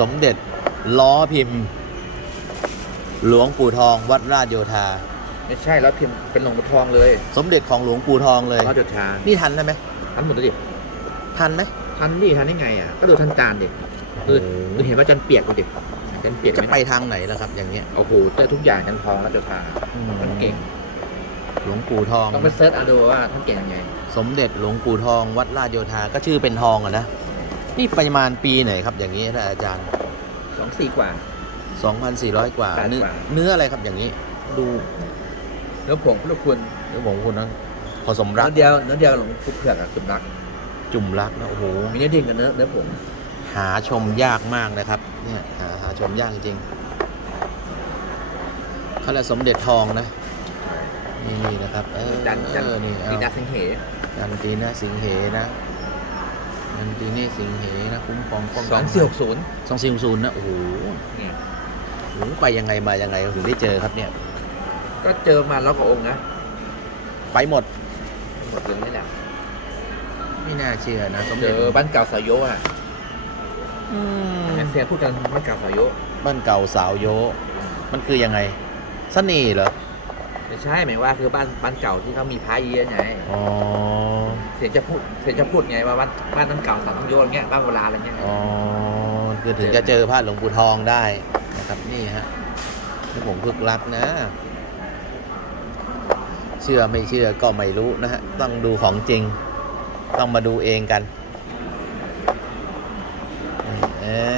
สมเด็จล้อพิมพ์ หลวงปู่ทองวัดราชโยธา ไม่ใช่แล้วพิมพ์เป็นหลวงปู่ทองเลยสมเด็จของหลวงปู่ทองเลย ราชชานี่ทันได้ไหมทันหมดเลยดิทันไหมทันดิทันได้ไงอะก็ดูท่านจานดิคือโอ้โหคือเห็นว่าจันเปียกกว่าดิจันเปียกจะหมไปทางไหนล่ะครับ อย่างเงี้ยโอ้โหเจอทุกอย่างจันทองราชชามันเก่งหลวงปู่ทอง ต้องไปเซิร์ชเอาดูว่าท่านเก่งยังไง สมเด็จหลวงปู่ทองวัดราชโยธาก็ชื่อเป็นทองอะนะ นี่ประมาณปีไหนครับอย่างนี้ท่านอาจารย์ สองสี่กว่า 2,400 กว่าแปดเนื้อกว่า เนื้ออะไรครับอย่างนี้ ดูเนื้อผงพุทธคุณเนื้อผมคุณนะผสมรัเนื้กอเดียวเนื้อเดียวกับหลวงปู่เผือกอะจุ่มรักจุ่มรักนะโอ้โห มีเนื้อดิ่งกับเนื้อเนื้อผงหาชมยากมากนะครับเนี่ยหาหาชมยากจริงเขาเรียกสมเด็จทองนะนี่นี่นะครับเออจันจันเออนี่เอามีนาสิงเหจันตีนะสิงเหนะ จันตีนี่สิงเหนะคุ้มครองป้องสกัอนงสี่หกศูนย์สองสี่หกศูนย์นะ โอ้โหเนี่ยโอ้โหไปยังไงมายังไงถึงได้เจอครับเนี่ย ก็เจอมาแล้วกับองค์นะไปหมด หมดเลยนี่แหละไม่น่าเชื่อนะสมเจเด็จอบ้านเก่าสายโยอะอืมเสียพูดกันบ้านเก่าสายโยบ้านเก่าสาวโยมันคือยังไงเสน่ห์เหรอ ไม่ใช่หมายว่าคือบ้านบ้านเก่าที่เขามีพระเยอะไงอ๋อ เสียงจะพูดเสียงจะพูดไงว่าบ้านบ้านนั้นเก่าสามโยนเงี้ยบ้านโบราณอะไรเงี้ยอ๋อคือถึงจะเจอพระหลวงปู่ทองได้นะครับนี่ฮะนี่ผมพึกรักนะ เชื่อไม่เชื่อก็ไม่รู้นะฮะต้องดูของจริง ต้องมาดูเองกันเออ